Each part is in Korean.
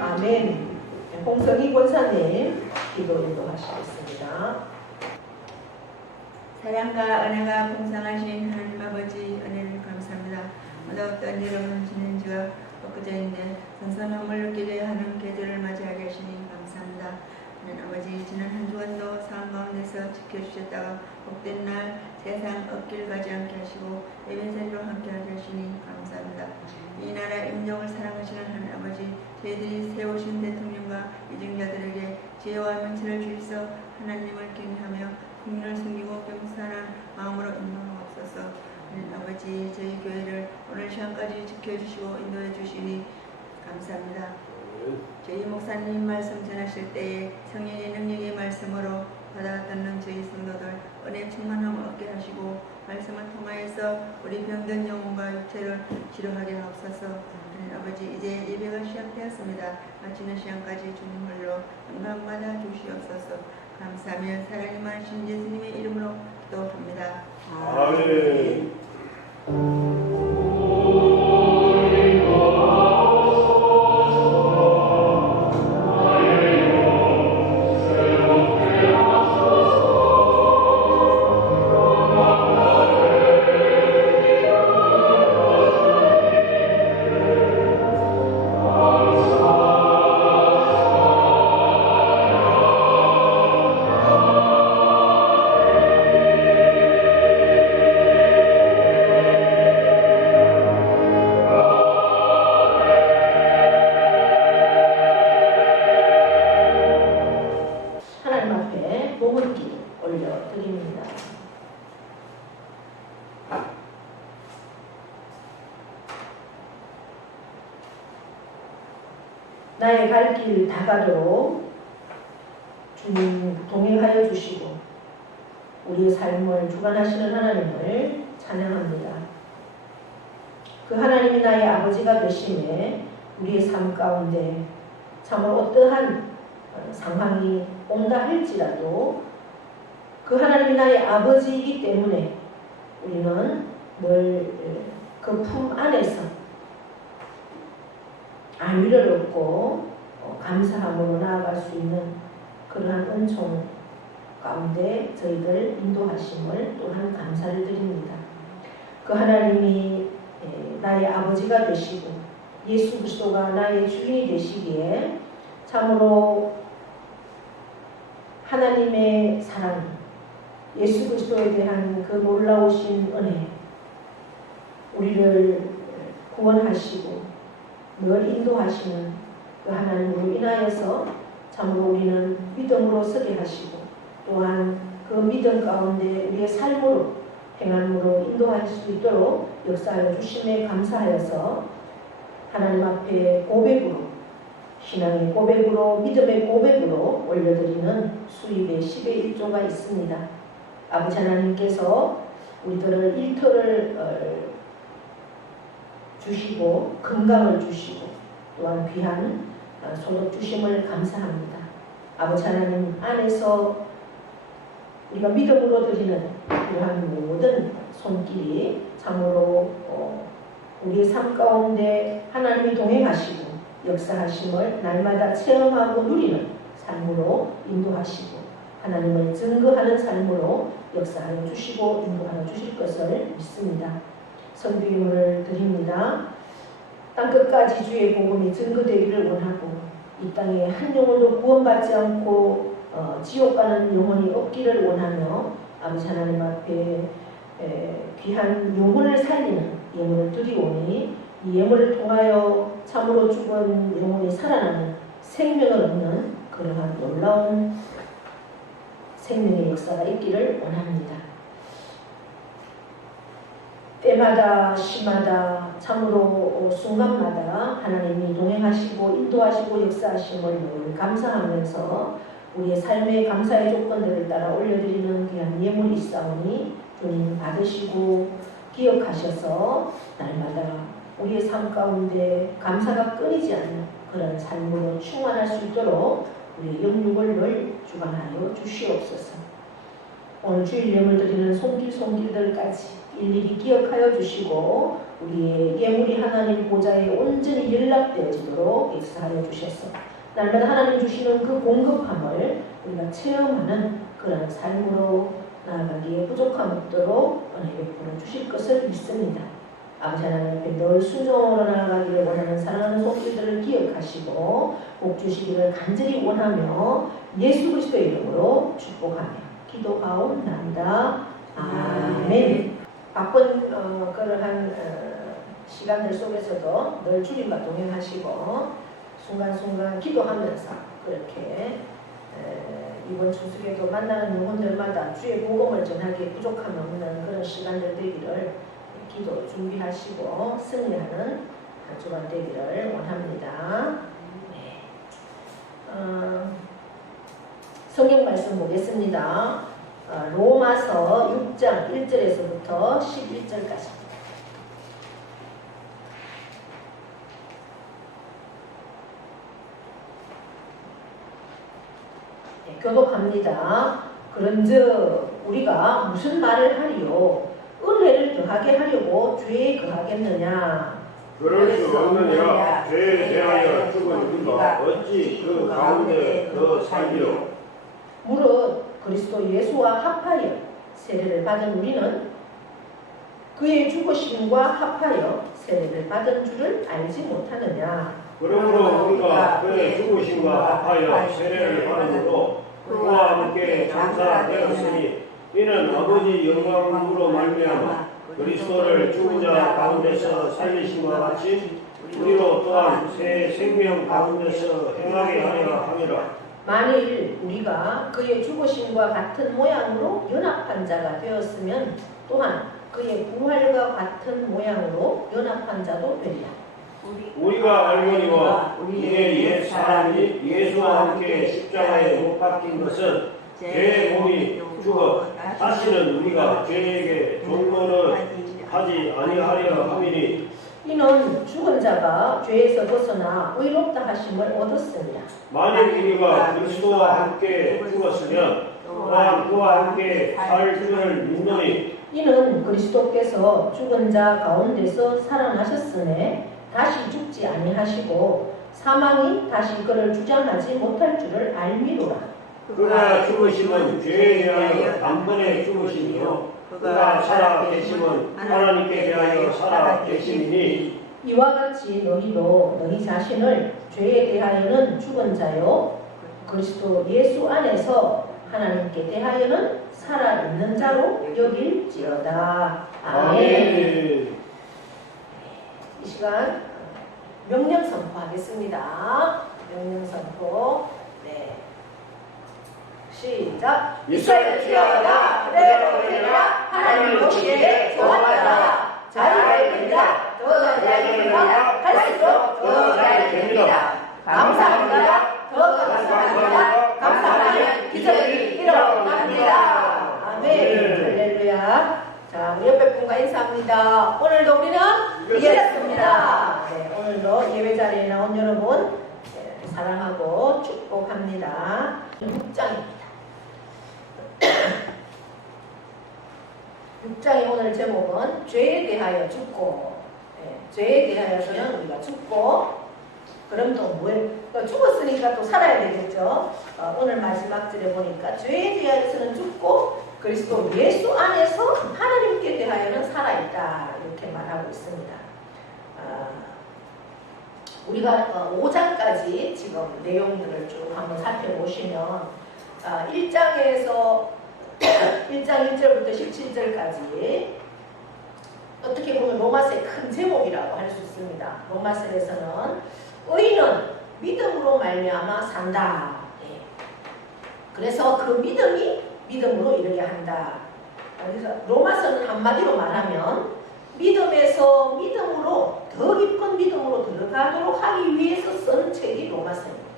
아멘. 홍성희 권사님 기도 인도하시겠습니다. 사랑과 은혜가 풍성하신 하나님 아버지 은혜를 감사합니다. 어떤 일 없는 지난주와 엊그제인데 선선함을 느끼게 하는 계절을 맞이하게 하시니 감사합니다. 하나님 아버지 지난 한 주간도 상황 가운데서 지켜주셨다가 복된 날 세상 얻길 가지 않게 하시고 예배자리로 함께하게 하시니 감사합니다. 이 나라 임종을 사랑하시는 하나님 아버지 저희들이 세우신 대통령과 위증자들에게 지혜와 명철을 주셔서 하나님을 경외하며 국민을 섬기고 겸손한 마음으로 인도하옵소서. 하나님 아버지 저희 교회를 오늘 시간까지 지켜주시고 인도해 주시니 감사합니다. 저희 목사님 말씀 전하실 때에 성령의 능력의 말씀으로 받아 듣는 저희 성도들 은혜 충만함을 얻게 하시고 말씀을 통하여서 우리 병든 영혼과 육체를 치료하게 하옵소서. 하나님 아버지 이제 예배가 시작되었습니다. 마치는 시간까지 주님 홀로 영광 받아 주시옵소서. 감사하며 사랑이 많으신 예수님의 이름으로 기도합니다. 아멘. 나의 갈 길 다가도록 주님 동행하여 주시고 우리의 삶을 주관하시는 하나님을 찬양합니다. 그 하나님이 나의 아버지가 되심에 우리의 삶 가운데 참으로 어떠한 상황이 온다 할지라도 그 하나님이 나의 아버지이기 때문에 우리는 늘 그 품 안에서 안위를 얻고 감사함으로 나아갈 수 있는 그러한 은총 가운데 저희들 인도하심을 또한 감사를 드립니다. 그 하나님이 나의 아버지가 되시고 예수 그리스도가 나의 주인이 되시기에 참으로 하나님의 사랑, 예수 그리스도에 대한 그 놀라우신 은혜, 우리를 구원하시고 늘 인도하시는 그 하나님으로 인하여서 참으로 우리는 믿음으로 서게 하시고 또한 그 믿음 가운데 우리의 삶으로 행함으로 인도할 수 있도록 역사하여 주심에 감사하여서 하나님 앞에 고백으로, 신앙의 고백으로, 믿음의 고백으로 올려드리는 수입의 10의 1조가 있습니다. 아버지 하나님께서 우리들을 일터를 주시고 건강을 주시고 또한 귀한 소득 주심을 감사합니다. 아버지 하나님 안에서 우리가 믿음으로 드리는 그러한 모든 손길이 참으로 우리의 삶 가운데 하나님이 동행하시고 역사하심을 날마다 체험하고 누리는 삶으로 인도하시고 하나님을 증거하는 삶으로 역사하여 주시고 인도하여 주실 것을 믿습니다. 성비임을 드립니다. 땅끝까지 주의 복음이 증거되기를 원하고 이 땅에 한 영혼도 구원받지 않고 지옥 가는 영혼이 없기를 원하며 아버지 하나님 앞에 귀한 영혼을 살리는 예물을 드리오니 이 예물을 통하여 참으로 죽은 영혼이 살아나는 생명을 얻는 그러한 놀라운 생명의 역사가 있기를 원합니다. 때마다 시마다 참으로 순간마다 하나님이 동행하시고 인도하시고 역사하심을 늘 감사하면서 우리의 삶의 감사의 조건들을 따라 올려드리는 귀한 예물이 있사오니 주님 받으시고 기억하셔서 날마다 우리의 삶 가운데 감사가 끊이지 않는 그런 삶으로 충만할 수 있도록 우리의 영육을 늘 주관하여 주시옵소서. 오늘 주일 예물 드리는 손길들까지 일일이 기억하여 주시고 우리의 예물이 하나님 보좌에 온전히 연락되어지도록 역사하여 주셔서 날마다 하나님 주시는 그 공급함을 우리가 체험하는 그런 삶으로 나아가기에 부족함 없도록 은혜 베풀어 주실 것을 믿습니다. 아버지 하나님 앞에 늘 순종으로 나아가기를 원하는 사랑하는 손길들을 기억하시고 복 주시기를 간절히 원하며 예수 그리스도의 이름으로 축복하며 기도하옵나이다. 아멘. 바쁜 그러한 시간들 속에서도 늘 주님과 동행하시고 순간순간 기도하면서 그렇게 이번 추석에도 만나는 영혼들마다 주의 복음을 전하기에 부족함이 없는 그런 시간들 되기를 기도 준비하시고 승리하는 한 주간 되기를 원합니다. 네. 성경 말씀 보겠습니다. 로마서 6장 1절에서부터 11절까지. 교독합니다. 그런즉 우리가 무슨 말을 하리요? 은혜를 더하게 하려고 죄에 거하겠느냐? 그럴 수 없느냐? 죄에 대하여 죽은 우리가 어찌 그 가운데 더 살리요? 무릇 그리스도 예수와 합하여 세례를 받은 우리는 그의 죽으심과 합하여 세례를 받은 줄을 알지 못하느냐? 그러므로 우리가 그의 죽으심과 합하여 세례를 받음으로 그와 함께 장사되었으니 이는 아버지 영광으로 말미암아 그리스도를 죽은 자 가운데서 살리심과 같이 우리로 또한 새 생명 가운데서 행하게 하려 함이라. 만일 우리가 그의 죽으심과 같은 모양으로 연합한 자가 되었으면 또한 그의 부활과 같은 모양으로 연합한 자도 되리라. 우리가 알거니와 이에 옛 사람이 예수와 함께 십자가에 못 박힌 것은 죄의 몸이 죽어 다시는 우리가 죄에게 종로를 하지 아니하려 함이니 이는 죽은 자가 죄에서 벗어나 의롭다 하심을 얻었습니다. 만일 우리가 그리스도와 함께 죽었으면 또한 그와 함께 살 줄을 믿노니 이는 그리스도께서 죽은 자 가운데서 살아나셨으매 다시 죽지 아니하시고 사망이 다시 그를 주장하지 못할 줄을 알미로라. 그가 죽으심은 죄에 대하여 단번에 죽으심이요 그가 살아 계심은 하나님께 대하여 살아 계심이니 이와 같이 너희도 너희 자신을 죄에 대하여는 죽은 자요 그리스도 예수 안에서 하나님께 대하여는 살아있는 자로 여길지어다. 아멘. 이 시간 명령 선포하겠습니다. 명령 선포. 네. 시작. 이스라엘 지하가 그대로 되리라. 하나님 보시기에 좋아하라. 잘 됩니다. 더 잘 됩니다. 할수록 더 잘 됩니다. 감사합니다. 더 감사합니다. 감사하면 기적이 일어납니다. 아멘. 할렐루야. 자, 우리 옆에 분과 인사합니다. 오늘도 우리는 이겼습니다. 네, 오늘도 예배 자리에 나온 여러분 사랑하고 축복합니다. 6장입니다. 6장의 오늘 제목은 죄에 대하여 죽고, 죄에 대하여서는 우리가 죽고, 그럼 또 죽었으니까 또 살아야 되겠죠. 오늘 마지막 절에 보니까 죄에 대하여서는 죽고 그리스도 예수 안에서 하나님께 대하여는 살아있다 이렇게 말하고 있습니다. 우리가 5장까지 지금 내용들을 쭉 한번 살펴보시면 1장에서 1장 1절부터 17절까지 어떻게 보면 로마서의 큰 제목이라고 할 수 있습니다. 로마서에서는 의인은 믿음으로 말미암아 산다. 네. 그래서 그 믿음이 믿음으로 이르게 한다. 그래서 로마서는 한마디로 말하면 믿음에서 믿음으로 더 깊은 믿음으로 들어가도록 하기 위해서 쓴 책이 로마서입니다.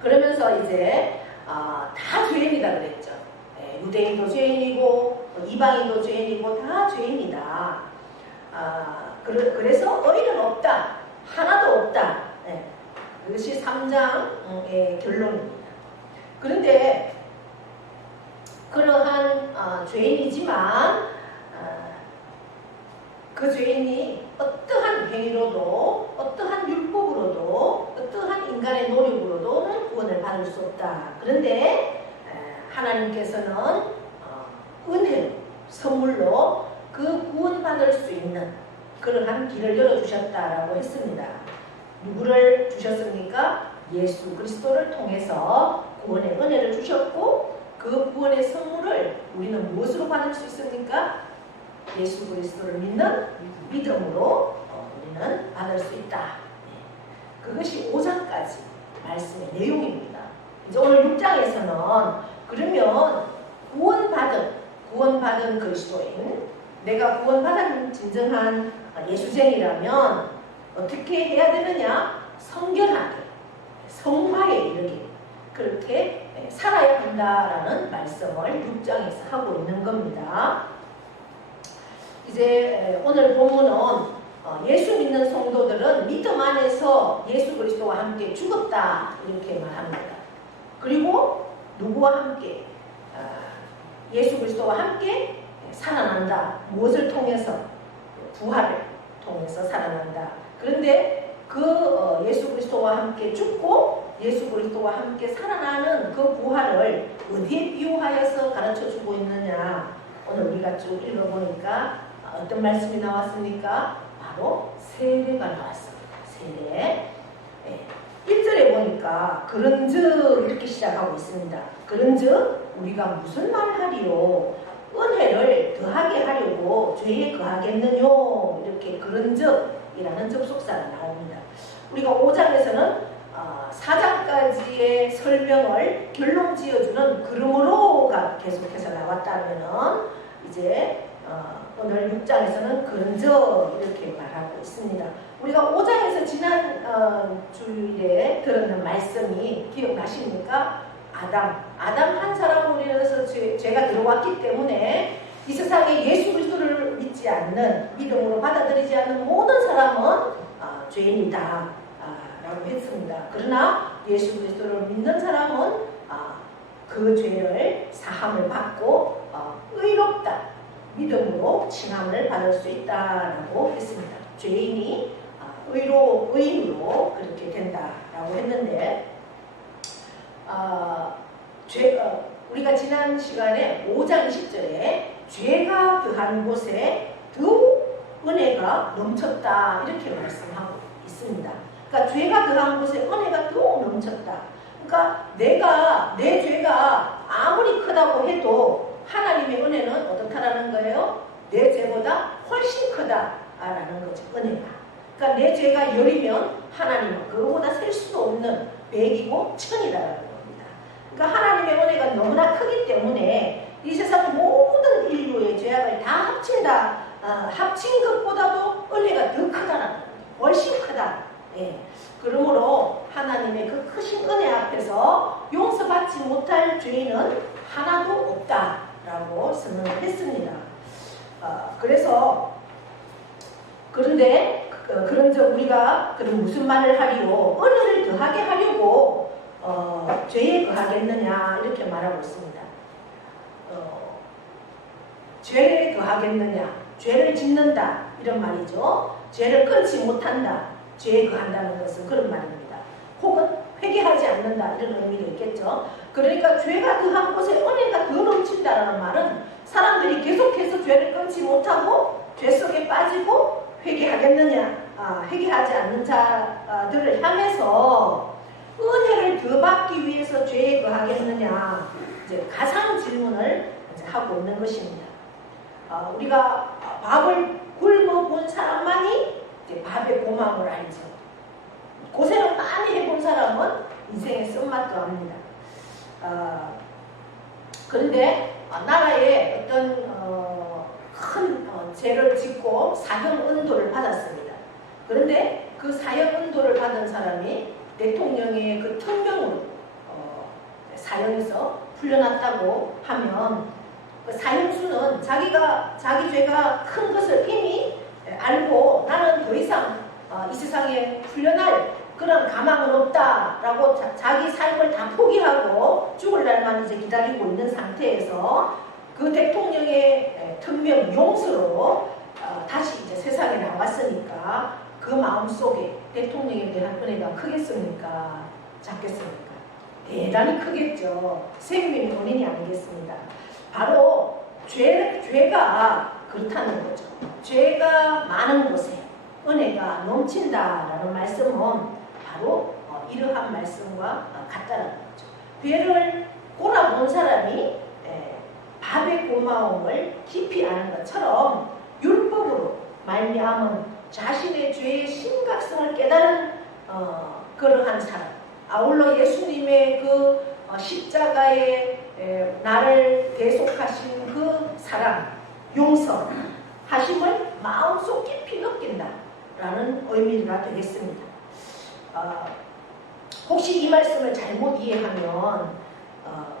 그러면서 이제 다 죄인이다 그랬죠. 네, 유대인도 죄인이고 이방인도 죄인이고 다 죄인이다. 그래서 의인은 없다. 하나도 없다. 네. 그것이 3장의 결론입니다. 그런데 그러한 죄인이지만 그 죄인이 어떠한 행위로도 어떠한 율법으로도 어떠한 인간의 노력으로도 구원을 받을 수 없다. 그런데 하나님께서는 은혜로 선물로 그 구원받을 수 있는 그러한 길을 열어주셨다라고 했습니다. 누구를 주셨습니까? 예수 그리스도를 통해서 구원의 은혜를 주셨고 그 구원의 선물을 우리는 무엇으로 받을 수 있습니까? 예수 그리스도를 믿는 믿음으로 우리는 받을 수 있다. 그것이 5장까지 말씀의 내용입니다. 이제 오늘 6장에서는 그러면 구원받은 그리스도인, 내가 구원받은 진정한 예수쟁이라면 어떻게 해야 되느냐? 성결하게, 성화에 이르게 그렇게 살아야 한다라는 말씀을 6장에서 하고 있는 겁니다. 이제 오늘 본문은 예수 믿는 성도들은 믿음 안에서 예수 그리스도와 함께 죽었다 이렇게 말합니다. 그리고 누구와 함께? 예수 그리스도와 함께 살아난다. 무엇을 통해서? 부활을 통해서 살아난다. 그런데 그 예수 그리스도와 함께 죽고 예수 그리스도와 함께 살아나는 그 부활을 어디에 비유하여서 가르쳐주고 있느냐? 오늘 우리가 쭉 읽어보니까 어떤 말씀이 나왔습니까? 바로 세례가 나왔습니다. 세례. 1절에 보니까 그런즉 이렇게 시작하고 있습니다. 그런즉 우리가 무슨 말을 하리요? 은혜를 더하게 하려고 죄에 거하겠느뇨? 이렇게 그런즉이라는 접속사가 나옵니다. 우리가 5장에서는 4장까지의 설명을 결론 지어주는 그러므로가 계속해서 나왔다면은 이제 오늘 6장에서는 그런즉 이렇게 말하고 있습니다. 우리가 5장에서 지난 주일에 들었는 말씀이 기억나십니까? 아담 한 사람으로 인해서 죄가 들어왔기 때문에 이 세상에 예수 그리스도를 믿지 않는, 믿음으로 받아들이지 않는 모든 사람은 죄인이다 라고 했습니다. 그러나 예수 그리스도를 믿는 사람은 그 죄를 사함을 받고 의롭다, 믿음으로 칭함을 받을 수 있다라고 했습니다. 죄인이 의인으로 그렇게 된다라고 했는데 우리가 지난 시간에 5장 20절에 죄가 더한 곳에 더욱 은혜가 넘쳤다 이렇게 말씀하고 있습니다. 그러니까 죄가 더한 곳에 은혜가 더욱 넘쳤다. 그러니까 내 죄가 아무리 크다고 해도 하나님의 은혜는 어떻다라는 거예요? 내 죄보다 훨씬 크다라는 거죠. 은혜가. 그러니까 내 죄가 열이면 하나님은 그거보다 셀 수도 없는 100이고 1000이다라는 겁니다. 그러니까 하나님의 은혜가 너무나 크기 때문에 이 세상 모든 인류의 죄악을 다 합친 것보다도 은혜가 더 크다라는 거죠. 훨씬 크다. 예. 그러므로 하나님의 그 크신 은혜 앞에서 용서받지 못할 죄인은 하나도 없다라고 선언을 했습니다. 그런데 그런즉 우리가 그럼 무슨 말을 하리요? 은혜를 더하게 하려고 죄에 거하겠느냐 이렇게 말하고 있습니다. 죄를 더하겠느냐, 죄를 짓는다 이런 말이죠. 죄를 끊지 못한다, 죄에 거한다는 것은 그런 말입니다. 혹은 회개하지 않는다 이런 의미도 있겠죠. 그러니까 죄가 더한 곳에 은혜가 더 넘친다라는 말은 사람들이 계속해서 죄를 끊지 못하고 죄 속에 빠지고 회개하겠느냐, 회개하지 않는 자들을 향해서 은혜를 더 받기 위해서 죄에 거하겠느냐, 이제 가상 질문을 이제 하고 있는 것입니다. 우리가 밥을 굶어 본 사람만이 이제 밥의 고마움을 알죠. 고생을 많이 해본 사람은 인생의 쓴맛도 압니다. 그런데 나라에 어떤 큰 죄를 짓고 사형 은도를 받았습니다. 그런데 그 사형 은도를 받은 사람이 대통령의 그 특명으로 사형에서 풀려났다고 하면 그 사형수는 자기 죄가 큰 것을 이미 알고 나는 더 이상 이 세상에 풀려날 그런 가망은 없다라고 자기 삶을 다 포기하고 죽을 날만 이제 기다리고 있는 상태에서 그 대통령의 특명 용서로 다시 이제 세상에 나왔으니까 그 마음속에 대통령에 대한 은혜가 크겠습니까? 작겠습니까? 대단히 크겠죠. 생명의 원인이 아니겠습니다. 바로 죄가 그렇다는 거죠. 죄가 많은 곳에 은혜가 넘친다라는 말씀은 바로 이러한 말씀과 같다는 거죠. 죄를 꼬라본 사람이 밥의 고마움을 깊이 아는 것처럼 율법으로 말미암은 자신의 죄의 심각성을 깨달은 그러한 사람, 아울러 예수님의 그 십자가에 나를 대속하신 그 사랑, 용서하심을 마음속 깊이 느낀다라는 의미가 되겠습니다. 혹시 이 말씀을 잘못 이해하면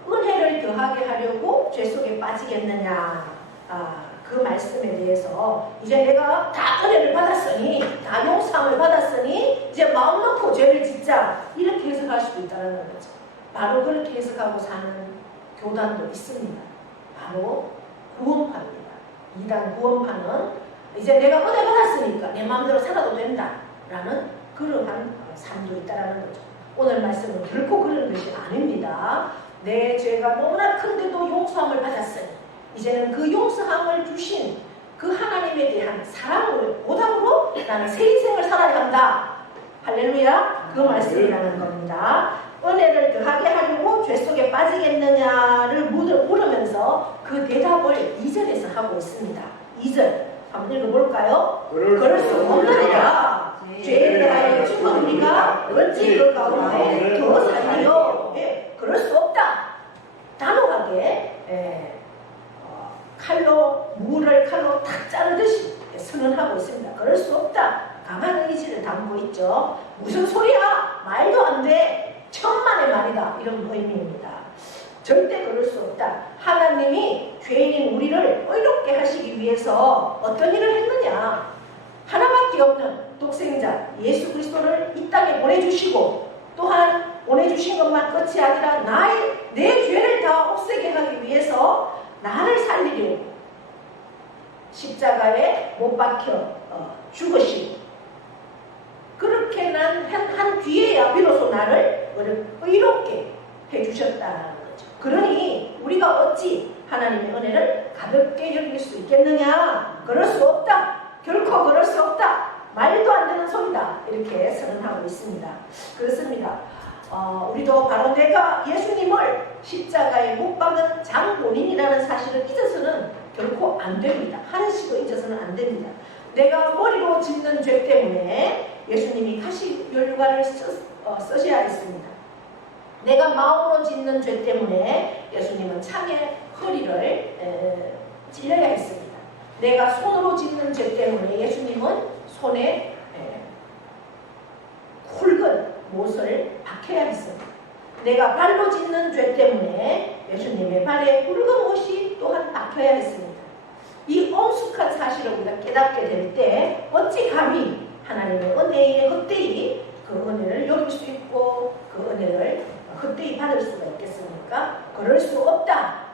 은혜를 더하게 하려고 죄 속에 빠지겠느냐, 그 말씀에 대해서 이제 내가 다 은혜를 받았으니, 다 용서함을 받았으니 이제 마음 놓고 죄를 짓자, 이렇게 해석할 수도 있다는 거죠. 바로 그렇게 해석하고 사는 교단도 있습니다. 바로 구원파입니다. 이단 구원파는 이제 내가 은혜 받았으니까 내 마음대로 살아도 된다라는 그러한 삶도 있다는 거죠. 오늘 말씀은 결코 그런 것이 아닙니다. 내 죄가 너무나 큰데도 용서함을 받았으니 이제는 그 용서함을 주신 그 하나님에 대한 사랑으로, 보답으로 나는 새 인생을 살아야 한다. 할렐루야. 그 말씀이라는 겁니다. 은혜를 더하게 하려고 죄 속에 빠지겠느냐를 물으면서 그 대답을 2절에서 하고 있습니다. 2절 한번 읽어볼까요? 그럴 수 없느니라. 죄에 대하여 죽은 우리가 어찌 그 가운데 더 살리요. 그럴 수 없다. 단호하게 물을 칼로 탁 자르듯이 선언하고 있습니다. 그럴 수 없다. 강한 의지를 담고 있죠. 무슨 소리야? 말도 안 돼. 천만의 말이다. 이런 의미입니다. 절대 그럴 수 없다. 하나님이 죄인인 우리를 의롭게 하시기 위해서 어떤 일을 했느냐? 하나밖에 없는 독생자 예수 그리스도를 이 땅에 보내주시고, 또한 보내주신 것만 끝이 아니라 내 죄를 다 없애게 하기 위해서 나를 살리려고 십자가에 못 박혀 죽으시고, 그렇게 난 한 뒤에야 비로소 나를 의롭게 해주셨다는 거죠. 그러니 우리가 어찌 하나님의 은혜를 가볍게 여길 수 있겠느냐? 그럴 수 없다. 결코 그럴 수 없다. 말도 안 되는 소리다. 이렇게 선언하고 있습니다. 그렇습니다. 우리도 바로 내가 예수님을 십자가에 못 박은 장본인이라는 사실을 잊어서는 결코 안 됩니다. 한시도 잊어서는 안 됩니다. 내가 머리로 짓는 죄 때문에 예수님이 가시면류관을 쓰셔야겠습니다. 내가 마음으로 짓는 죄 때문에 예수님은 창에 허리를 찔러야 했습니다. 내가 손으로 짓는 죄 때문에 예수님은 손에 굵은 못을 박혀야 했습니다. 내가 발로 짓는 죄 때문에 예수님의 발에 굵은 못이 또한 박혀야 했습니다. 이 엄숙한 사실을 우리가 깨닫게 될 때 어찌 감히 하나님의 은혜에 헛되이 그 은혜를 여길 수 있고 그 은혜를 헛되이 받을 수가 있겠습니까? 그럴 수 없다.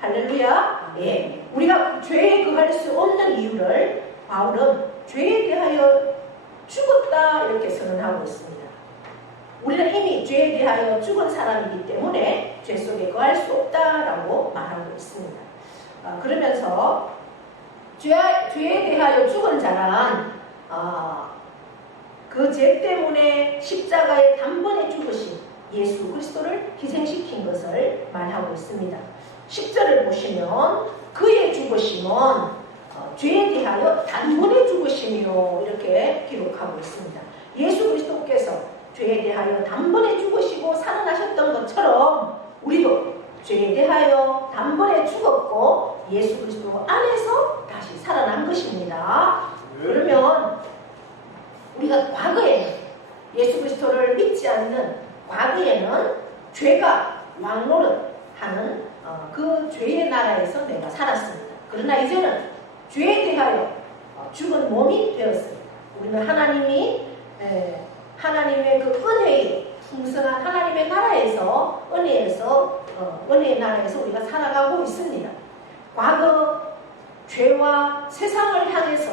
할렐루야. 예. 우리가 죄에 거할 수 없는 이유를 바울은 죄에 대하여 죽었다 이렇게 선언하고 있습니다. 우리는 이미 죄에 대하여 죽은 사람이기 때문에 죄 속에 거할 수 없다라고 말하고 있습니다. 그러면서 죄에 대하여 죽은 자란 그 죄 때문에 십자가에 단번에 죽으신 예수 그리스도를 희생시킨 것을 말하고 있습니다. 10절을 보시면 그의 죽으심은 죄에 대하여 단번에 죽으심이요 이렇게 기록하고 있습니다. 예수 그리스도께서 죄에 대하여 단번에 죽으시고 살아나셨던 것처럼 우리도 죄에 대하여 단번에 죽었고 예수 그리스도 안에서 다시 살아난 것입니다. 그러면 우리가 과거에는 예수 그리스도를 믿지 않는 과거에는 죄가 왕노릇하는 그 죄의 나라에서 내가 살았습니다. 그러나 이제는 죄에 대하여 죽은 몸이 되었습니다. 우리는 하나님이 하나님의 그 은혜의 풍성한 하나님의 나라에서 은혜의 나라에서 우리가 살아가고 있습니다. 과거 죄와 세상을 향해서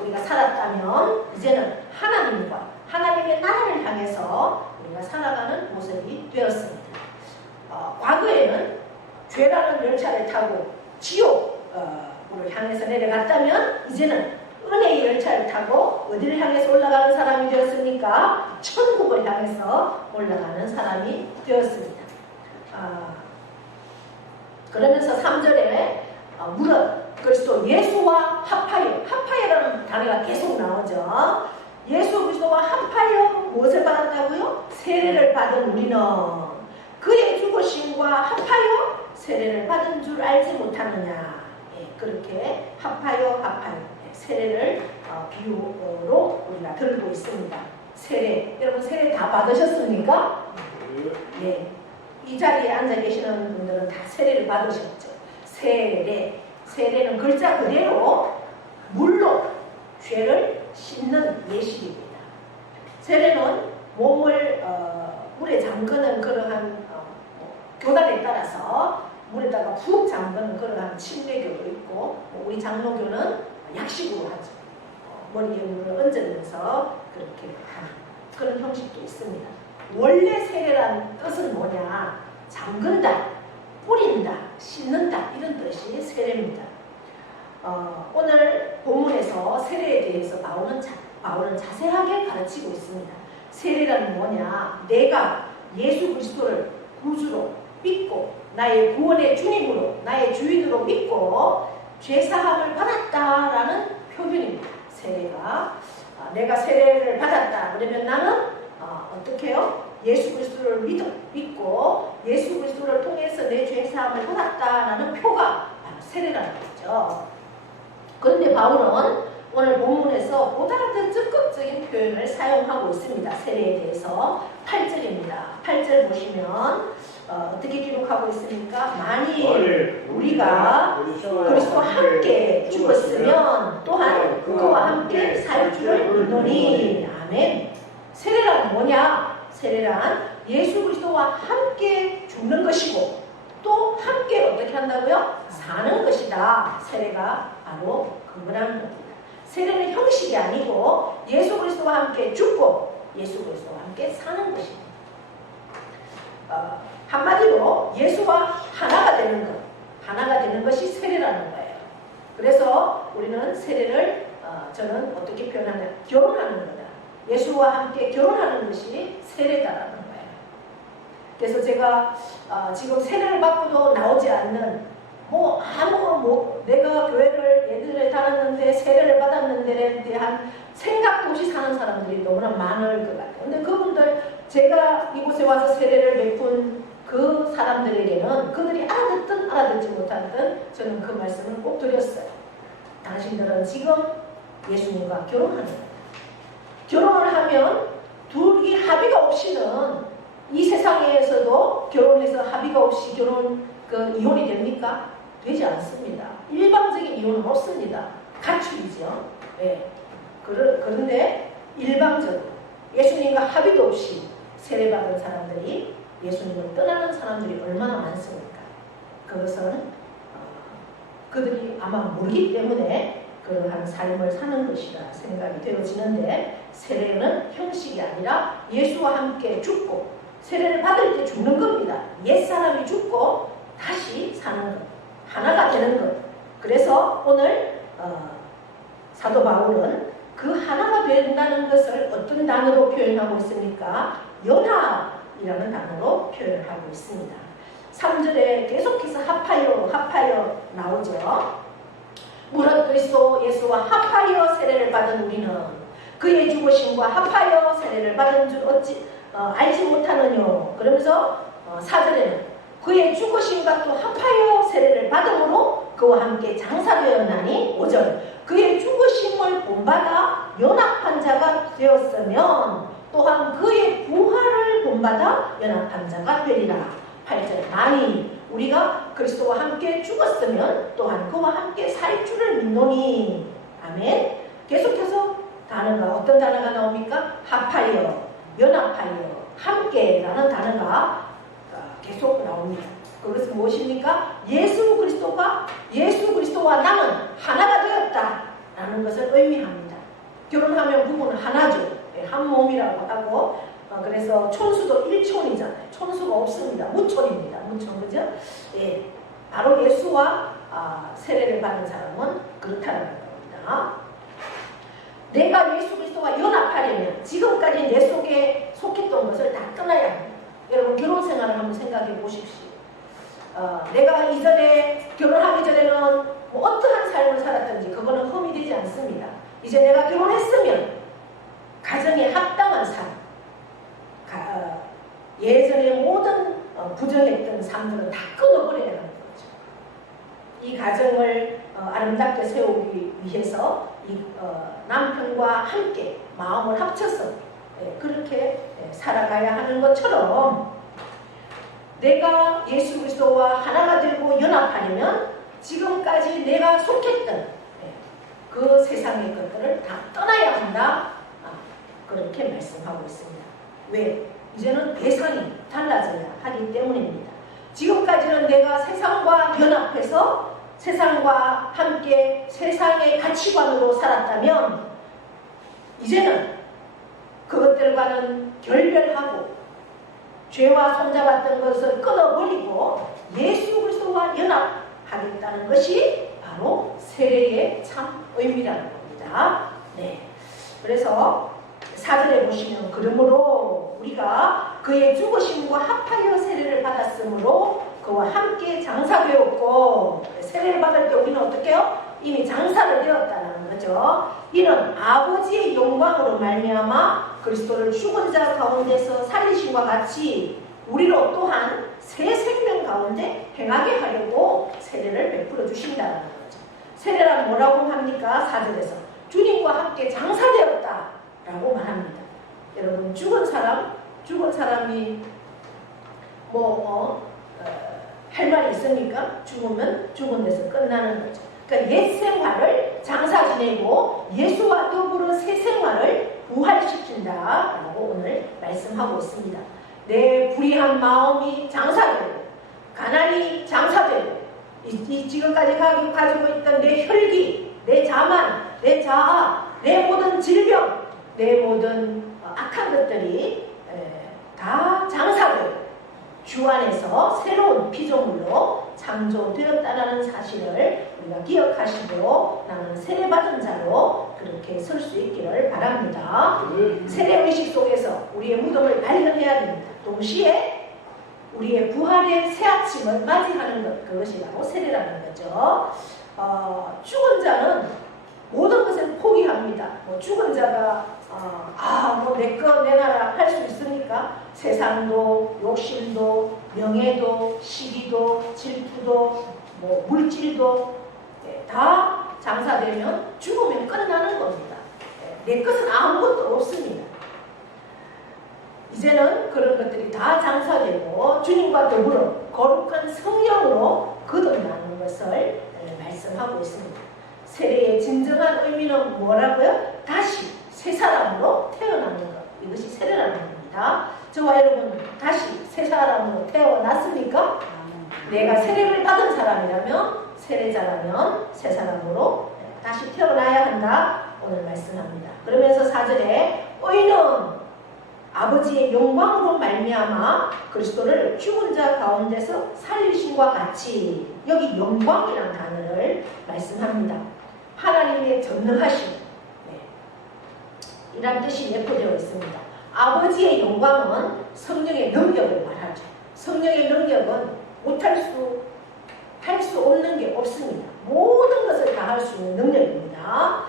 우리가 살았다면 이제는 하나님과 하나님의 나라를 향해서 우리가 살아가는 모습이 되었습니다. 과거에는 죄라는 열차를 타고 지옥을 향해서 내려갔다면 이제는 은혜의 열차를 타고 어디를 향해서 올라가는 사람이 되었습니까? 천국을 향해서 올라가는 사람이 되었습니다. 그러면서 3절에 물은 그리스도 예수와 합하여라는 단어가 계속 나오죠. 예수 그리스도와 합하여 무엇을 받았다고요? 세례를 받은 우리는 그의 죽으심과 합하여 세례를 받은 줄 알지 못하느냐. 그렇게 합하여 세례를 비유로 우리가 들고 있습니다. 세례, 여러분 세례 다 받으셨습니까? 네. 이 자리에 앉아 계시는 분들은 다 세례를 받으셨죠. 세례는 글자 그대로 물로 죄를 씻는 예식입니다. 세례는 몸을 물에 잠그는 그러한 교단에 따라서 물에다가 푹 잠그는 그러한 침례교도 있고, 우리 장로교는 약식으로 하죠. 머리에 물을 얹으면서 그렇게 하는 그런 형식도 있습니다. 원래 세례란 뜻은 뭐냐? 잠근다, 뿌린다, 씻는다, 이런 뜻이 세례입니다. 오늘 본문에서 세례에 대해서 바울은 자세하게 가르치고 있습니다. 세례란 뭐냐? 내가 예수 그리스도를 구주로 믿고 나의 구원의 주님으로 나의 주인으로 믿고 죄사함을 받았다라는 표현입니다. 세례가 내가 세례를 받았다 그러면 나는 어떻게 해요? 예수 그리스도를 믿고 예수 그리스도를 통해서 내 죄사함을 받았다라는 표가 바로 세례라는 거죠. 그런데 바울은 오늘 본문에서 보다 더 적극적인 표현을 사용하고 있습니다. 세례에 대해서 8절입니다. 8절 보시면 어떻게 기록하고 있습니까? 만일 우리가 그리스도와 함께 죽었으면 또한 그와 함께 살 줄을 믿노니. 아멘. 세례란 뭐냐? 세례란 예수 그리스도와 함께 죽는 것이고 또 함께 어떻게 한다고요? 사는 것이다. 세례가 바로 그거라는 겁니다. 세례는 형식이 아니고 예수 그리스도와 함께 죽고 예수 그리스도와 함께 사는 것입니다. 한마디로 예수와 하나가 되는 것이 세례라는 거예요. 그래서 우리는 세례를 저는 어떻게 표현하냐면 결혼하는 거다. 예수와 함께 결혼하는 것이 세례다라는 거예요. 그래서 제가 지금 세례를 받고도 나오지 않는 내가 교회를 예전에 다녔는데 세례를 받았는데에 대한 생각도 없이 사는 사람들이 너무나 많을 것 같아요. 근데 그분들, 제가 이곳에 와서 세례를 베푼 그 사람들에게는 그들이 알아듣든 알아듣지 못하든 저는 그 말씀을 꼭 드렸어요. 당신들은 지금 예수님과 결혼하는 거예요. 결혼을 하면 둘이 합의가 없이는 이 세상에서도 결혼해서 합의가 없이 이혼이 됩니까? 되지 않습니다. 일방적인 이혼은 없습니다. 가축이죠. 네. 그런데 일방적으로 예수님과 합의도 없이 세례받은 사람들이 예수님을 떠나는 사람들이 얼마나 많습니까? 그것은 그들이 아마 모르기 때문에 그러한 삶을 사는 것이라 생각이 되어지는데, 세례는 형식이 아니라 예수와 함께 죽고 세례를 받을 때 죽는 겁니다. 옛사람이 죽고 다시 사는 것, 하나가 되는 것. 그래서 오늘 사도 바울은 그 하나가 된다는 것을 어떤 단어로 표현하고 있습니까? 연합이라는 단어로 표현을 하고 있습니다. 3절에 계속해서 합하여 나오죠. 무릇 그리스도 예수와 합하여 세례를 받은 우리는 그의 죽으심과 합하여 세례를 받은 줄 알지 못하느뇨. 그러면서 4절에는 그의 죽으심과 또 합하여 세례를 받음으로 그와 함께 장사되었나니. 5절 그의 죽으심을 본받아 연합한 자가 되었으면 또한 그의 부활을 본받아 연합한 자가 되리라. 8절 만일 우리가 그리스도와 함께 죽었으면 또한 그와 함께 살 줄을 믿노니. 아멘. 계속해서 단어가 어떤 단어가 나옵니까? 합하여, 연합하여, 함께라는 단어가 계속 나옵니다. 그것은 무엇입니까? 예수 그리스도와 나는 하나가 되었다라는 것을 의미합니다. 결혼하면 부부는 하나죠. 한 몸이라고 하고 그래서 촌수도 1촌이잖아요. 촌수가 없습니다. 무촌입니다. 무촌 그죠? 예, 바로 예수와 세례를 받은 사람은 그렇다는 겁니다. 내가 예수 그리스도와 연합하려면 지금까지 내 속에 속했던 것을 다 끊어야 합니다. 여러분 결혼 생활을 한번 생각해 보십시오. 내가 이전에 결혼하기 전에는 뭐 어떠한 삶을 살았든지 그거는 흠이 되지 않습니다. 이제 내가 결혼했으면 가정에 합당한 삶, 예전에 모든 부정했던 삶들은 다 끊어버려야 하는 거죠. 이 가정을 아름답게 세우기 위해서 이 남편과 함께 마음을 합쳐서 그렇게 살아가야 하는 것처럼 내가 예수 그리스도와 하나가 되고 연합하려면 지금까지 내가 속했던 그 세상의 것들을 다 떠나야 한다. 그렇게 말씀하고 있습니다. 왜? 이제는 대상이 달라져야 하기 때문입니다. 지금까지는 내가 세상과 연합해서 세상과 함께 세상의 가치관으로 살았다면 이제는 그것들과는 결별하고 죄와 손잡았던 것을 끊어버리고 예수 그리스도와 연합하겠다는 것이 바로 세례의 참 의미라는 겁니다. 네. 그래서 4절에 보시면 그러므로 우리가 그의 죽으심과 합하여 세례를 받았으므로 그와 함께 장사되었고 세례를 받을 때 우리는 어떻게 해요? 이미 장사를 되었다는 거죠. 이는 아버지의 영광으로 말미암아 그리스도를 죽은 자 가운데서 살리심과 같이 우리로 또한 새 생명 가운데 행하게 하려고 세례를 베풀어 주신다는 거죠. 세례란 뭐라고 합니까? 4절에서 주님과 함께 장사되었다라고 말합니다. 여러분 죽은 사람이 할 말이 있습니까? 죽으면 죽은 데서 끝나는 거죠. 그러니까 옛 생활을 장사 지내고 예수와 더불어 새 생활을 부활시킨다라고 오늘 말씀하고 있습니다. 내 불의한 마음이 장사되고 가난이 장사되고 지금까지 가지고 있던 내 혈기, 내 자만, 내 자아, 내 모든 질병, 내 모든 악한 것들이 다 장사되고 주 안에서 새로운 피조물로 창조되었다는 사실을 우리가 기억하시고 나는 세례받은 자로 그렇게 설 수 있기를 바랍니다. 세례의식 속에서 우리의 무덤을 발견해야 됩니다. 동시에 우리의 부활의 새 아침을 맞이하는 것, 그것이 바로 세례라는 거죠. 죽은 자는 모든 것을 포기합니다. 죽은 자가 내 거 내놔라 할 수 있습니까? 세상도, 욕심도, 명예도, 시기도, 질투도, 물질도 다 장사되면 죽으면 끝나는 겁니다. 내 것은 아무것도 없습니다. 이제는 그런 것들이 다 장사되고 주님과 더불어 거룩한 성령으로 거듭나는 것을 말씀하고 있습니다. 세례의 진정한 의미는 뭐라고요? 다시 새 사람으로 태어나는 것. 이것이 세례라는 겁니다. 저와 여러분 다시 새 사람으로 태어났습니까? 내가 세례를 받은 사람이라면 세례자라면 새 사람으로 다시 태어나야 한다. 오늘 말씀합니다. 그러면서 4절에 의는 아버지의 영광으로 말미암아 그리스도를 죽은 자 가운데서 살리심과 같이 여기 영광이라는 단어를 말씀합니다. 하나님의 전능하심 이란 뜻이 내포되어 있습니다. 아버지의 영광은 성령의 능력을 말하죠. 성령의 능력은 할 수 없는 게 없습니다. 모든 것을 다 할 수 있는 능력입니다.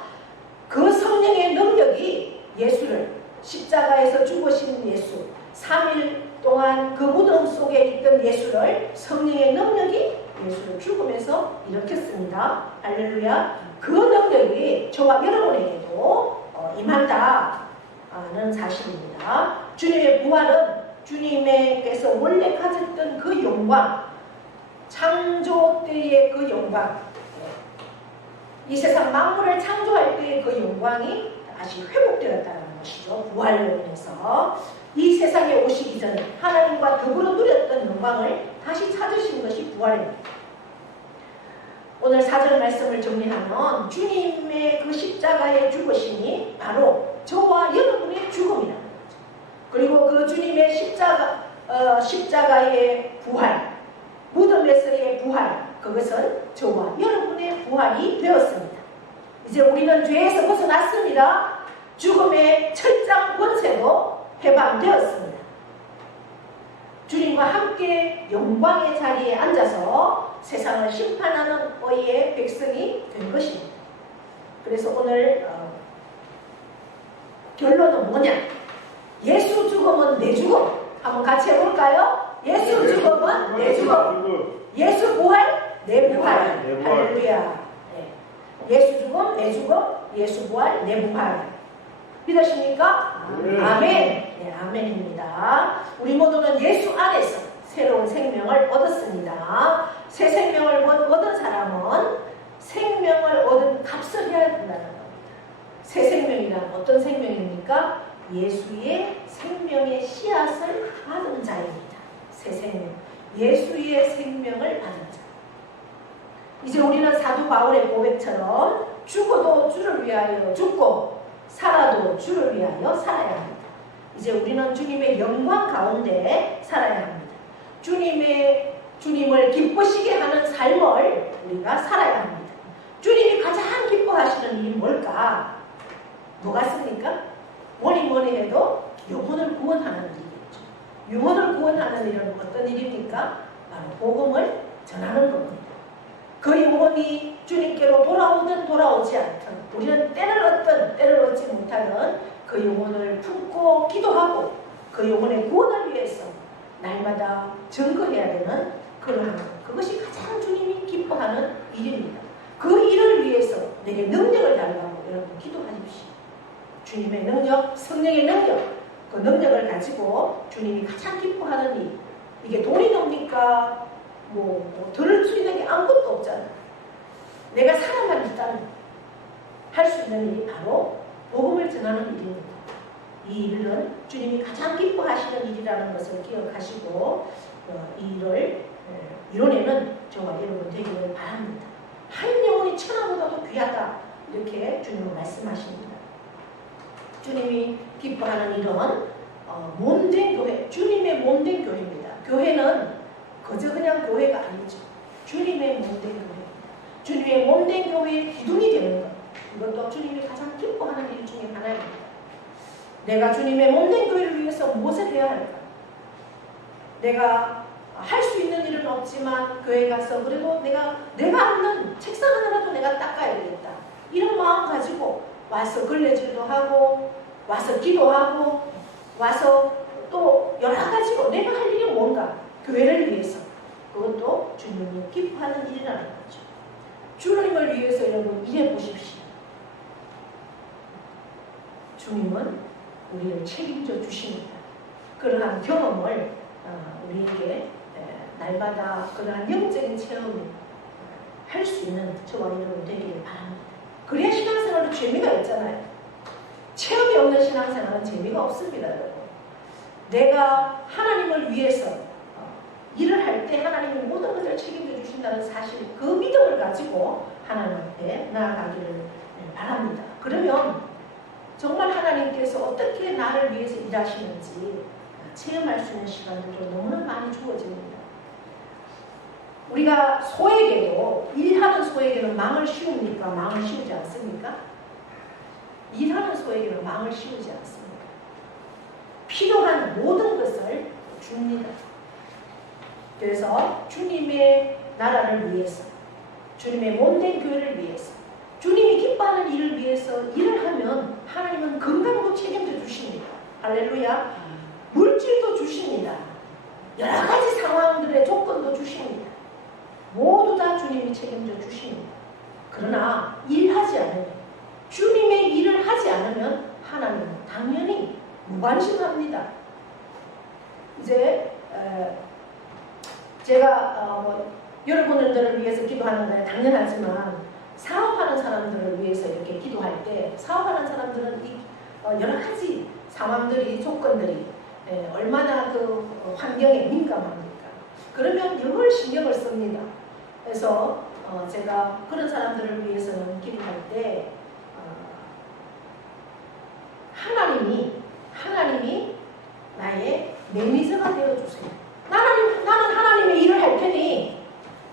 그 성령의 능력이 예수를 십자가에서 죽으신 예수 3일 동안 그 무덤 속에 있던 예수를 성령의 능력이 예수를 죽으면서 일으켰습니다. 할렐루야. 그 능력이 저와 여러분에게도 임한다는 사실입니다. 주님의 부활은 주님께서 원래 가졌던 그 영광, 창조 때의 그 영광, 이 세상 만물을 창조할 때의 그 영광이 다시 회복되었다는 것이죠. 부활로 인해서 이 세상에 오시기 전에 하나님과 더불어 누렸던 영광을 다시 찾으신 것이 부활입니다. 오늘 4절 말씀을 정리하면 주님의 그 십자가의 죽으심이 바로 저와 여러분의 죽음이라는 거죠. 그리고 그 주님의 십자가의 부활, 무덤에서의 부활, 그것은 저와 여러분의 부활이 되었습니다. 이제 우리는 죄에서 벗어났습니다. 죽음의 철장 권세도 해방되었습니다. 주님과 함께 영광의 자리에 앉아서 세상을 심판하는 의의 백성이 된 것입니다. 그래서 오늘 결론은 뭐냐? 예수 죽음은 내 죽음. 한번 같이 해볼까요? 예수 죽음은 내 죽음. 예수 부활, 내 부활. 할렐루야. 네. 예수 죽음, 내 죽음. 예수 부활, 내 부활. 믿으십니까? 아멘. 네, 아멘입니다. 우리 모두는 예수 안에서 새로운 생명을 얻었습니다. 새 생명을 얻은 사람은 생명을 얻은 값을 해야 된다는 겁니다. 새 생명이란 어떤 생명입니까? 예수의 생명의 씨앗을 받은 자입니다. 새 생명. 예수의 생명을 받은 자. 이제 우리는 사도 바울의 고백처럼 죽어도 주를 위하여 죽고 살아도 주를 위하여 살아야 합니다. 이제 우리는 주님의 영광 가운데 살아야 합니다. 주님을 기쁘시게 하는 삶을 우리가 살아야 합니다. 주님이 가장 기뻐하시는 일이 뭘까? 뭐 같습니까? 뭐니 해도 영혼을 구원하는 일이겠죠. 영혼을 구원하는 일은 어떤 일입니까? 바로 복음을 전하는 겁니다. 그 영혼이 주님께로 돌아오든 돌아오지 않든 우리는 때를 얻든 때를 얻지 못하는 그 영혼을 품고 기도하고 그 영혼의 구원을 위해서 날마다 증거해야 되는 그것이 가장 주님이 기뻐하는 일입니다. 그 일을 위해서 내게 능력을 달라고 여러분 기도하십시오. 주님의 능력, 성령의 능력, 그 능력을 가지고 주님이 가장 기뻐하는 일. 이게 돈이 납니까? 들을 수 있는 게 아무것도 없잖아요. 내가 살아만 있다면 할 수 있는 일이 바로 복음을 전하는 일입니다. 이 일은 주님이 가장 기뻐하시는 일이라는 것을 기억하시고 이 일을 이뤄내는 저와 여러분 되기를 바랍니다. 한 영혼이 천하보다도 귀하다 이렇게 주님은 말씀하십니다. 주님이 기뻐하는 일은 몸된 교회, 주님의 몸된 교회입니다. 교회는 그저 그냥 교회가 아니죠. 주님의 몸된 교회입니다. 주님의 몸된 교회의 기둥이 되는 것, 이것도 주님이 가장 기뻐하는 일 중에 하나입니다. 내가 주님의 몸된 교회를 위해서 무엇을 해야 할까? 내가 할 수 있는 일은 없지만 교회 가서 그래도 내가 앉는 책상 하나라도 내가 닦아야 되겠다. 이런 마음 가지고 와서 걸레질도 하고 와서 기도하고 와서 또 여러 가지로 내가 할 일이 뭔가 교회를 위해서 그것도 주님이 기뻐하는 일이라는 거죠. 주님을 위해서 여러분 일해 보십시오. 주님은 우리를 책임져 주십니다. 그러한 경험을 우리에게 날마다 그러한 영적인 체험을 할 수 있는 저와 여러분 되기를 바랍니다. 그래야 신앙생활도 재미가 있잖아요. 체험이 없는 신앙생활은 재미가 없습니다, 여러분. 내가 하나님을 위해서 일을 할 때 하나님이 모든 것을 책임져 주신다는 사실, 그 믿음을 가지고 하나님 앞에 나아가기를 바랍니다. 그러면 정말 하나님께서 어떻게 나를 위해서 일하시는지 체험할 수 있는 시간들도 너무나 많이 주어집니다. 우리가 소에게도, 일하는 소에게는 망을 씌웁니까? 망을 씌우지 않습니까? 일하는 소에게는 망을 씌우지 않습니다. 필요한 모든 것을 줍니다. 그래서 주님의 나라를 위해서, 주님의 몸된 교회를 위해서, 주님이 기뻐하는 일을 위해서 일을 하면 하나님은 건강도 책임져 주십니다. 할렐루야. 물질도 주십니다. 여러 가지 상황들의 조건도 주십니다. 모두 다 주님이 책임져 주십니다. 그러나 일하지 않으면, 주님의 일을 하지 않으면 하나님은 당연히 무관심합니다. 이제 제가 여러분들을 위해서 기도하는 건 당연하지만 사업하는 사람들을 위해서 이렇게 기도할 때 사업하는 사람들은 여러 가지 상황들이 조건들이 얼마나 그 환경에 민감합니까? 그러면 이걸 신경을 씁니다. 그래서 제가 그런 사람들을 위해서는 기도할 때 하나님이 나의 매니저가 되어주세요. 나는 하나님의 일을 할 테니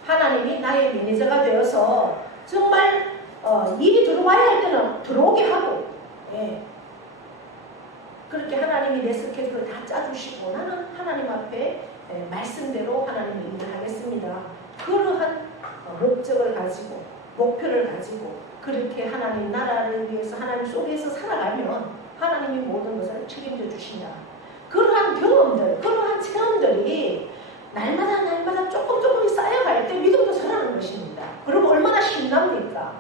하나님이 나의 매니저가 되어서 정말 일이 들어와야 할 때는 들어오게 하고 그렇게 하나님이 내 스케줄을 다 짜주시고 나는 하나님 앞에 말씀대로 하나님의 일을 하겠습니다. 그러한 목적을 가지고 목표를 가지고 그렇게 하나님 나라를 위해서 하나님 속에서 살아가면 하나님이 모든 것을 책임져 주신다. 그러한 경험들, 그러한 체험들이 날마다 조금 쌓여갈 때 믿음도 자라는 것입니다. 그리고 얼마나 신납니까?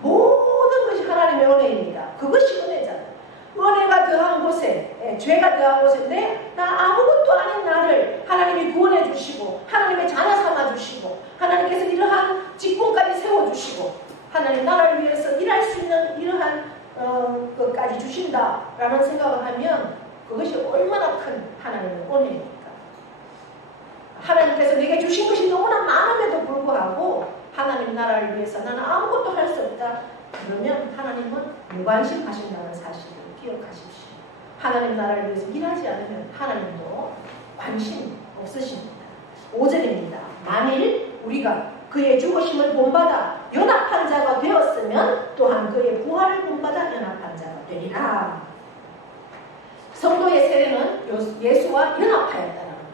모든 것이 하나님의 은혜입니다. 그것이 은혜잖아요. 은혜가 더한 곳에, 죄가 더한 곳에 나 아무것도 아닌 나를 하나님이 구원해 주시고 하나님의 자녀 삼아 주시고 하나님께서 이러한 직분까지 세워주시고 하나님 나라를 위해서 일할 수 있는 이러한 것까지 주신다라는 생각을 하면 그것이 얼마나 큰 하나님의 은혜입니까? 하나님께서 내게 주신 것이 너무나 많음에도 불구하고 하나님 나라를 위해서 나는 아무것도 할 수 없다. 그러면 하나님은 무관심하신다는 사실을 기억하십시오. 하나님 나라를 위해서 일하지 않으면 하나님도 관심 없으십니다. 5절입니다. 만일 우리가 그의 죽으심을 본받아 연합한 자가 되었으면 또한 그의 부활을 본받아 연합한 자가 되리라. 성도의 세례는 예수와 연합하였다는 겁니다.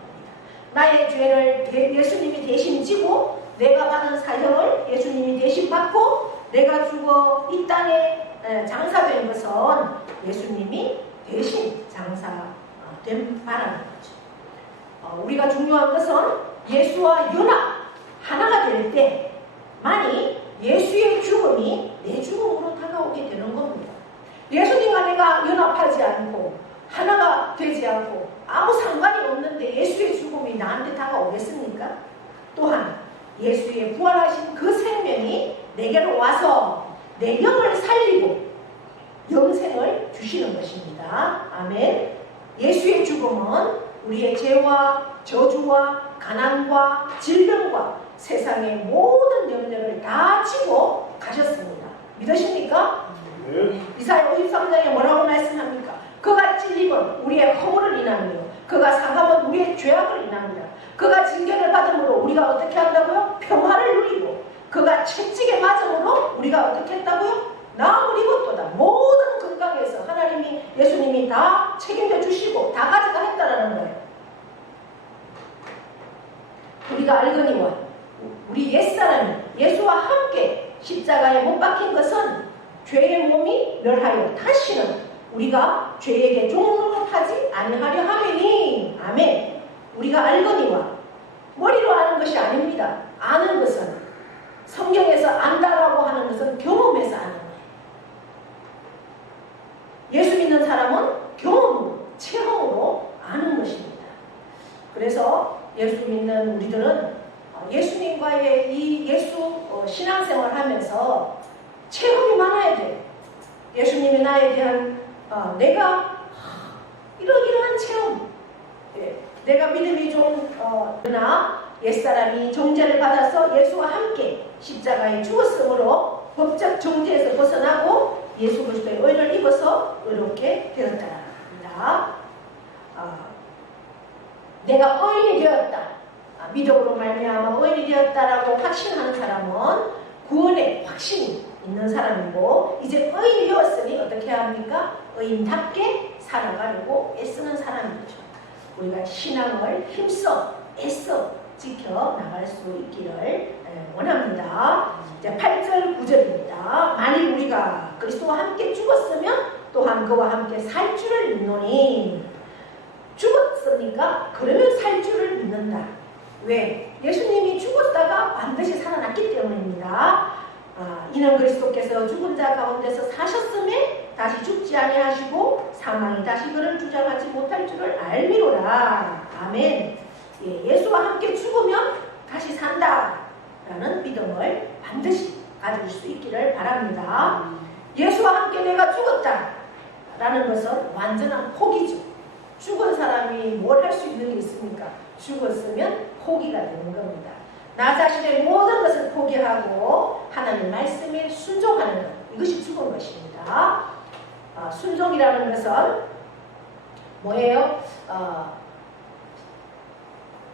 나의 죄를 예수님이 대신 지고 내가 받은 사형을 예수님이 대신 받고 내가 죽어 이 땅에 장사된 것은 예수님이 대신 장사된 바라는 거죠. 우리가 중요한 것은 예수와 연합 하나가 될 때 만일 예수의 죽음이 내 죽음으로 다가오게 되는 겁니다. 예수님과 내가 연합하지 않고 하나가 되지 않고 아무 상관이 없는데 예수의 죽음이 나한테 다가오겠습니까? 또한 예수의 부활하신 그 생명이 내게로 와서 내 영을 살리고 영생을 주시는 것입니다. 아멘. 예수의 죽음은 우리의 죄와 저주와 가난과 질병과 세상의 모든 염려를 다 지고 가셨습니다. 믿으십니까? 네. 이사야 53장에 뭐라고 말씀합니까? 그가 찔림은 우리의 허물을 인하며 그가 상함은 우리의 죄악을 인합니다. 그가 징계를 받음으로 우리가 어떻게 한다고요? 평화를 누리고 그가 채찍에 맞음으로 우리가 어떻게 했다고요? 나음을 입었도다. 모든 건강에서 하나님이 예수님이 다 책임져 주시고 다 가져가 했다라는 거예요. 우리가 알거니와 우리 옛사람이 예수와 함께 십자가에 못 박힌 것은 죄의 몸이 멸하여 다시는 우리가 죄에게 종노릇하지 아니하려 함이니. 아멘. 우리가 알거니와 머리로 아는 것이 아닙니다. 아는 것은 성경에서 안다라고 하는 것은 경험에서 아는 거예요. 예수 믿는 사람은 경험으로 체험으로 아는 것입니다. 그래서 예수 믿는 우리들은 예수님과의 이 예수 신앙생활을 하면서 체험이 많아야 돼요. 예수님이 나에 대한 내가 이러한 체험, 내가 믿음이 좀 그러나 옛사람이 정죄를 받아서 예수와 함께 십자가에 죽었으므로 법적 정죄에서 벗어나고 예수 그리스도의 의를 입어서 의롭게 되었다는 겁니다. 내가 의인이 되었다. 믿음으로 말미암아 의인이 되었다라고 확신하는 사람은 구원에 확신이 있는 사람이고 이제 의인이 되었으니 어떻게 합니까? 의인답게 살아가려고 애쓰는 사람이죠. 우리가 신앙을 힘써 애써 지켜나갈 수 있기를 원합니다. 이제 8절 9절입니다. 만일 우리가 그리스도와 함께 죽었으면 또한 그와 함께 살 줄을 믿노니. 죽었습니까? 그러면 살 줄을 믿는다. 왜? 예수님이 죽었다가 반드시 살아났기 때문입니다. 이는 그리스도께서 죽은 자 가운데서 사셨음에 다시 죽지 아니하시고 사망이 다시 그를 주장하지 못할 줄을 알미로라. 아멘. 예수와 함께 죽으면 다시 산다라는 믿음을 반드시 가질 수 있기를 바랍니다. 예수와 함께 내가 죽었다 라는 것은 완전한 포기죠. 죽은 사람이 뭘 할 수 있는 게 있습니까? 죽었으면 포기가 되는 겁니다. 나 자신의 모든 것을 포기하고 하나님 말씀에 순종하는 것, 이것이 죽은 것입니다. 순종이라는 것은 뭐예요?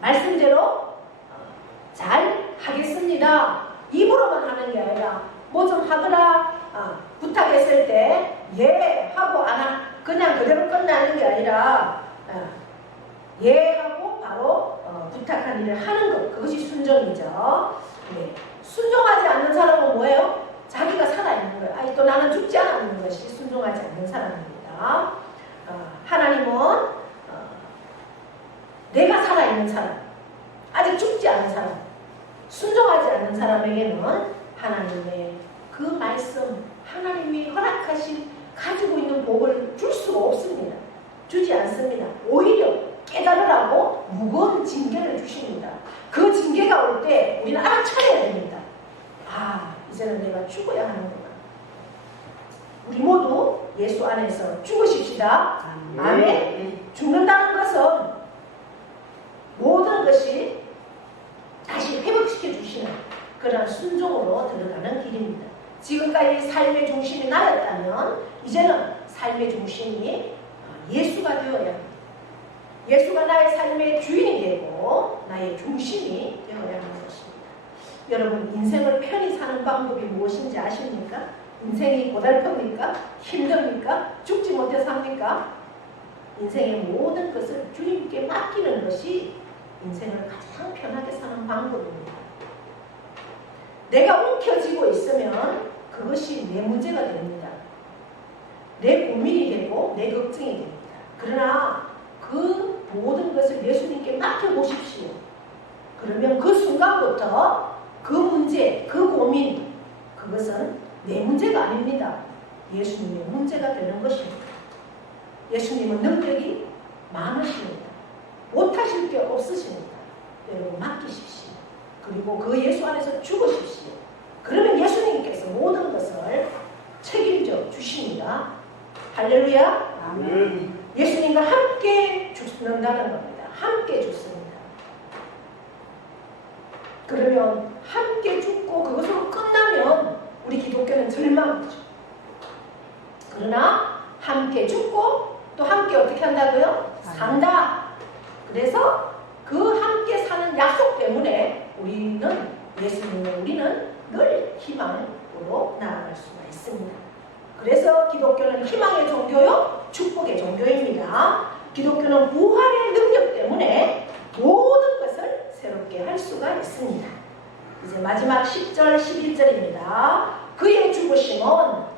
말씀대로 잘 하겠습니다. 입으로만 하는 게 아니라 뭐 좀 하더라 부탁했을 때 예 하고 그냥 그대로 끝나는 게 아니라 예 하고 바로 부탁한 일을 하는 것, 그것이 순종이죠. 네. 순종하지 않는 사람은 뭐예요? 자기가 살아있는 거예요. 아직도 나는 죽지 않았는 것이 순종하지 않는 사람입니다. 하나님은 내가 살아있는 사람, 아직 죽지 않은 사람, 순종하지 않는 사람에게는 하나님의 그 말씀, 하나님이 허락하신 가지고 있는 복을 줄 수가 없습니다. 주지 않습니다. 오히려 깨달으라고 무거운 징계를 주십니다. 그 징계가 올 때 우리는 알아차려야 됩니다. 이제는 내가 죽어야 하는구나. 우리 모두 예수 안에서 죽으십시다. 아멘. 죽는다는 것은 모든 것이 다시 회복시켜 주시는 그런 순종으로 들어가는 길입니다. 지금까지 삶의 중심이 나였다면 이제는 삶의 중심이 예수가 되어야 합니다. 예수가 나의 삶의 주인이 되고 나의 중심이 되어야 하는 것입니다. 여러분, 인생을 편히 사는 방법이 무엇인지 아십니까? 인생이 고달픕니까? 힘듭니까? 죽지 못해 삽니까? 인생의 모든 것을 주님께 맡기는 것이 인생을 가장 편하게 사는 방법입니다. 내가 움켜쥐고 있으면 그것이 내 문제가 됩니다. 내 고민이 되고 내 걱정이 됩니다. 그러나 그 모든 것을 예수님께 맡겨보십시오. 그러면 그 순간부터 그 문제, 그 고민, 그것은 내 문제가 아닙니다. 예수님의 문제가 되는 것입니다. 예수님은 능력이 많으십니다. 못하실 게 없으십니다. 여러분, 맡기십시오. 그리고 그 예수 안에서 죽으십시오. 그러면 예수님께서 모든 것을 책임져 주십니다. 할렐루야. 아멘. 예수님과 함께 죽는다는 겁니다. 함께 죽습니다. 그러면 함께 죽고 그것으로 끝나면 우리 기독교는 절망이죠. 그러나 함께 죽고 또 함께 어떻게 한다고요? 산다. 그래서 그 함께 사는 약속 때문에 우리는 늘 희망으로 나아갈 수가 있습니다. 그래서 기독교는 희망의 종교요, 축복의 종교입니다. 기독교는 부활의 능력 때문에 모든 것을 새롭게 할 수가 있습니다. 이제 마지막 10절, 11절입니다. 그의 죽으심은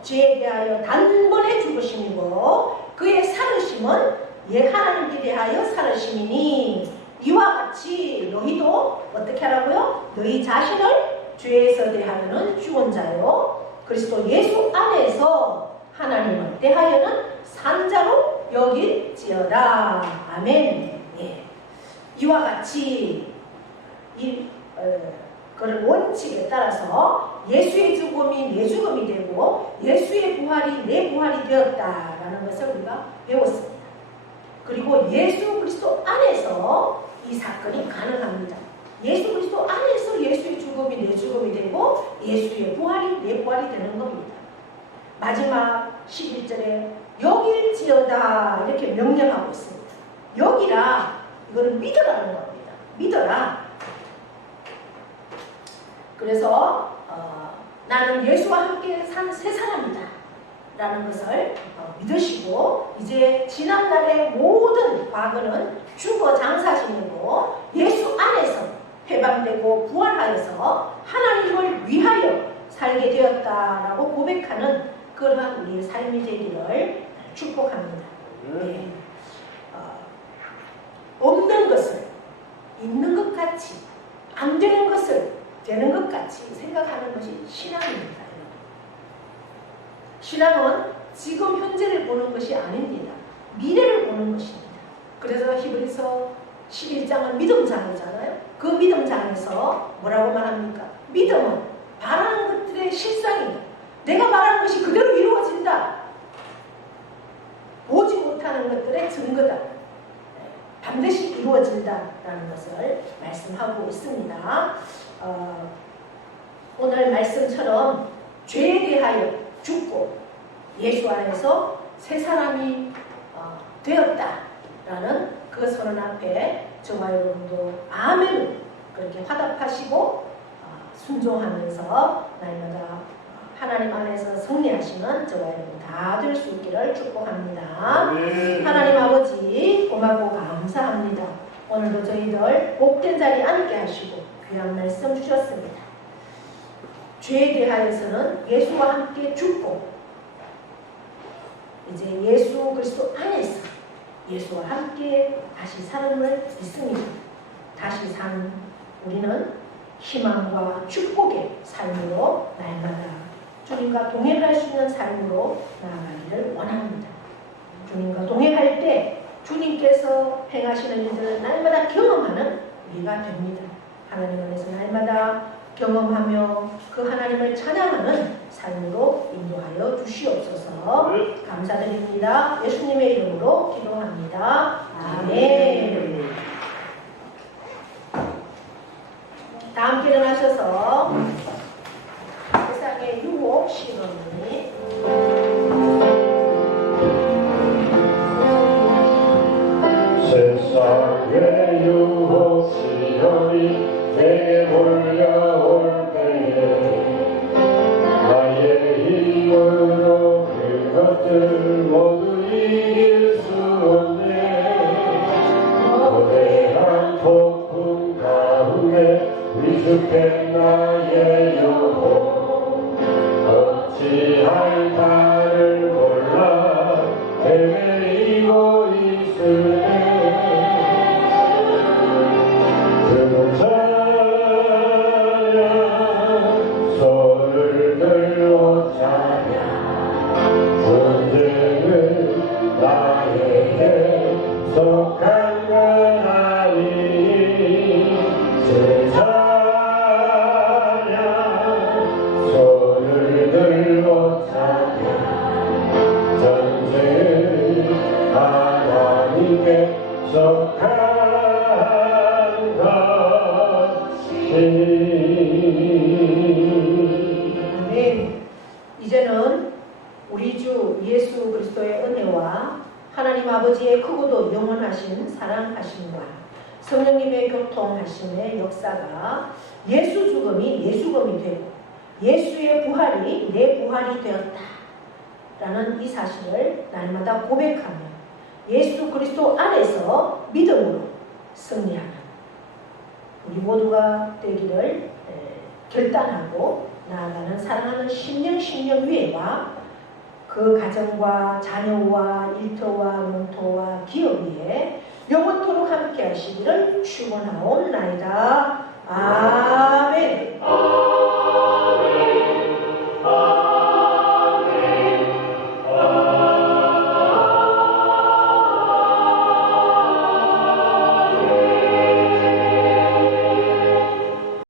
죄에 대하여 단번에 죽으심이고 그의 살으심은 하나님께 대하여 살으심이니 이와 같이 너희도 어떻게 하라고요? 너희 자신을 죄에서 대하여는 죽은 자요 그리스도 예수 안에서 하나님을 대하여는 산 자로 여길지어다. 아멘. 예. 이와 같이 그런 원칙에 따라서 예수의 죽음이 내 죽음이 되고 예수의 부활이 내 부활이 되었다라는 것을 우리가 배웠습니다. 그리고 예수 그리스도 안에서 이 사건이 가능합니다. 예수 그리스도 안에서 예수의 죽음이 내 죽음이 되고 예수의 부활이 내 부활이 되는 겁니다. 마지막 11절에 여길지어다 이렇게 명령하고 있습니다. 여기라, 이거는 믿으라는 겁니다. 믿어라. 그래서 나는 예수와 함께 산 새 사람이다 라는 것을 믿으시고 이제 지난날의 모든 과거는 죽어 장사신이고 예수 안에서 해방되고 부활하여서 하나님을 위하여 살게 되었다라고 고백하는 그러한 우리의 삶이 되기를 축복합니다. 네. 없는 것을 있는 것 같이, 안 되는 것을 되는 것 같이 생각하는 것이 신앙입니다. 신앙은 지금 현재를 보는 것이 아닙니다. 미래를 보는 것입니다. 그래서 히브리서 11장은 믿음장이잖아요. 그 믿음장에서 뭐라고 말합니까? 믿음은 바라는 것들에 그것의 실상이다. 내가 말하는 것이 그대로 이루어진다. 보지 못하는 것들의 증거다. 반드시 이루어진다라는 것을 말씀하고 있습니다. 오늘 말씀처럼 죄에 대하여 죽고 예수 안에서 새 사람이 되었다라는 그 선언 앞에 저와 여러분도 아멘 그렇게 화답하시고 순종하면서 날마다 하나님 안에서 승리하시는 저와 여러분 다 될 수 있기를 축복합니다. 하나님 아버지 고맙고 감사합니다. 오늘도 저희들 복된 자리에 앉게 하시고 귀한 말씀 주셨습니다. 죄에 대하여서는 예수와 함께 죽고 이제 예수 그리스도 안에서 예수와 함께 다시 삶을 믿습니다. 다시 산 우리는 희망과 축복의 삶으로 날마다 주님과 동행할 수 있는 삶으로 나아가기를 원합니다. 주님과 동행할 때 주님께서 행하시는 일들을 날마다 경험하는 우리가 됩니다. 하나님 안에서 날마다 경험하며 그 하나님을 찬양하는 삶으로 인도하여 주시옵소서. 감사드립니다. 예수님의 이름으로 기도합니다. 아멘. 다 함께 일어나셔서 세상의 유혹 시험이 세상의 유혹 시험이 내게 몰려올 때에 나의 힘으로 그것들 모두 이길 수 없네. 거대한 폭풍 가운데 위축된 나의 영혼 어찌할 바를 몰라 헤매이고 있으네. 그는 찬양 손을 들고 찬양 전쟁은 나에게 속한 건 아니. 제 찬양 손을 들고 찬양 전쟁은 하나님께 속한 아멘. 이제는 우리 주 예수 그리스도의 은혜와 하나님 아버지의 크고도 영원하신 사랑하심과 성령님의 교통하심의 역사가 예수 죽음이 내 죽음이 되고 예수의 부활이 내 부활이 되었다 라는 이 사실을 날마다 고백하며 예수 그리스도 안에서 믿음으로 승리하는 우리 모두가 되기를 결단하고 나아가는 사랑하는 심령 위에와 그 가정과 자녀와 일터와 문토와 기업 위에 영원토록 함께 하시기를 축원하옵나이다.